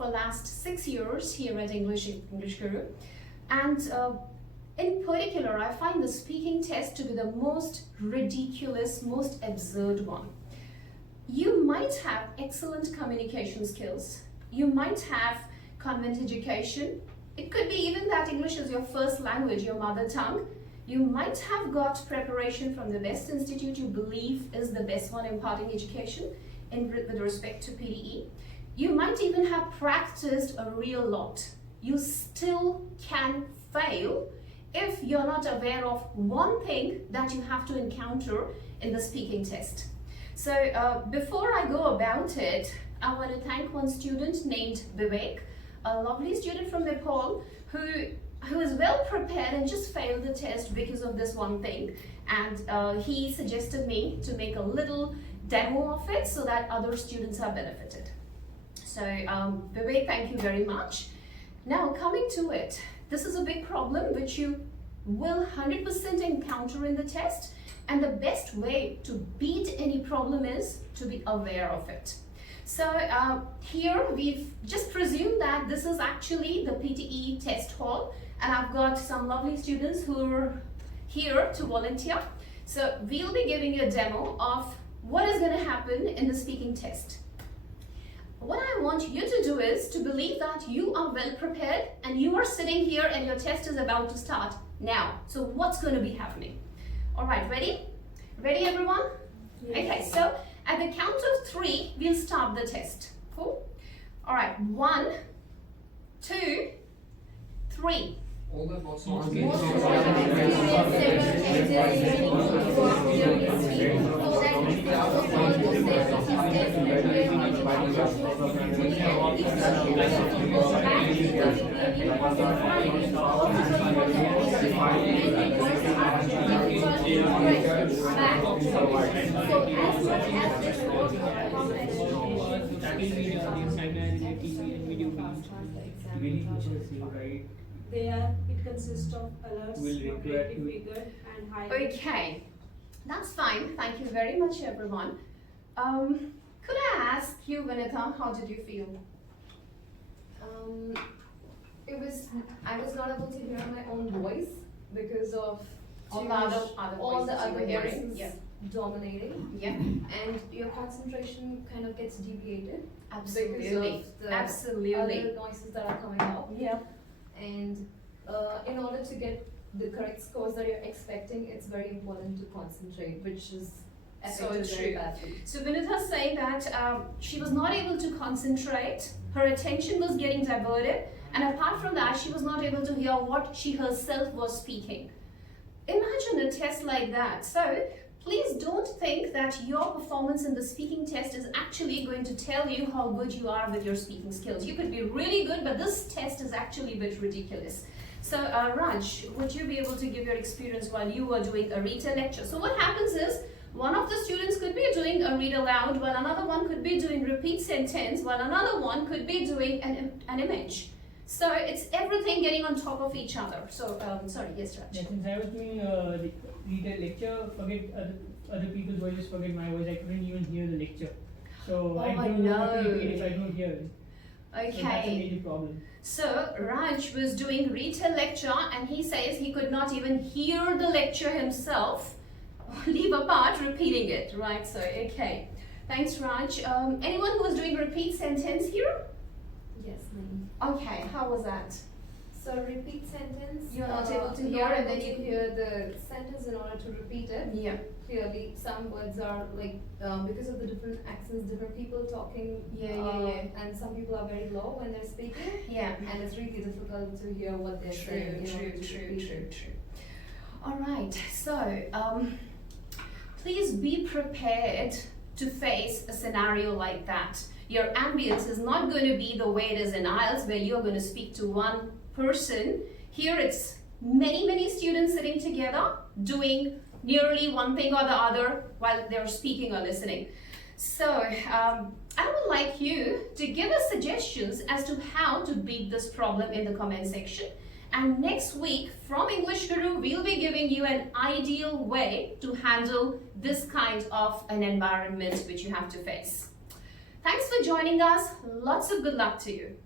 for last 6 years here at English Guru, and in particular, I find the speaking test to be the most ridiculous, most absurd one. You might have excellent communication skills. You might have convent education. It could be even that English is your first language, your mother tongue. You might have got preparation from the best institute you believe is the best one imparting education with respect to PTE. You might even have practiced a real lot. You still can fail if you're not aware of one thing that you have to encounter in the speaking test. So before I go about it, I want to thank one student named Vivek, a lovely student from Nepal who is well prepared and just failed the test because of this one thing. And he suggested me to make a little demo of it so that other students are benefited. So Vivek, thank you very much. Now coming to it, this is a big problem which you will 100% encounter in the test, and the best way to beat any problem is to be aware of it. So here we've just presumed that this is actually the PTE test hall, and I've got some lovely students who are here to volunteer. So we'll be giving you a demo of what is going to happen in the speaking test. What I want you to do is to believe that you are well prepared and you are sitting here and your test is about to start now. So what's going to be happening? All right, ready? Ready, everyone? Yes. Okay, so at the count of 3, we'll start the test. Cool? All right, 1, 2, 3. All the bots it consists of alerts, operative figure, and highlight. Okay, that's fine. Thank you very much, everyone. Could I ask you, Vanitha, how did you feel? I was not able to hear my own voice because of All the other hearing. voices Yeah. dominating, Yeah. and your concentration kind of gets deviated Absolutely. because of the Absolutely. other noises that are coming out. Yeah. And in order to get the correct scores that you're expecting, it's very important to concentrate, which is affected So very true. badly. So Vinitha saying that she was not able to concentrate, her attention was getting diverted, and apart from that, she was not able to hear what she herself was speaking. Imagine a test like that. So please don't think that your performance in the speaking test is actually going to tell you how good you are with your speaking skills. You could be really good, but this test is actually a bit ridiculous. So Raj, would you be able to give your experience while you were doing a read lecture? So what happens is, one of the students could be doing a read aloud, while another one could be doing repeat sentence, while another one could be doing an image. So it's everything getting on top of each other. So, sorry, yes, Raj. Yeah, since I was doing read a lecture, forget other people's voices, forget my voice, I couldn't even hear the lecture. So I don't know what to repeat if I don't hear it. Okay. So that's a major problem. So Raj was doing retail lecture and he says he could not even hear the lecture himself, leave apart repeating it, right? So, okay. Thanks, Raj. Anyone who was doing repeat sentence here? Yes, ma'am. Okay, how was that? So repeat sentence. You're not able to hear not and then able you to hear the sentence in order to repeat it. Yeah. Clearly, some words are like because of the different accents, different people talking. Yeah. And some people are very low when they're speaking. Yeah. And it's really difficult to hear what they're saying. True. All right. So, please be prepared to face a scenario like that. Your ambience is not going to be the way it is in IELTS, where you're going to speak to one person. Here it's many students sitting together doing nearly one thing or the other while they're speaking or listening. So I would like you to give us suggestions as to how to beat this problem in the comment section. And next week from English Guru, we'll be giving you an ideal way to handle this kind of an environment which you have to face. Thanks for joining us. Lots of good luck to you.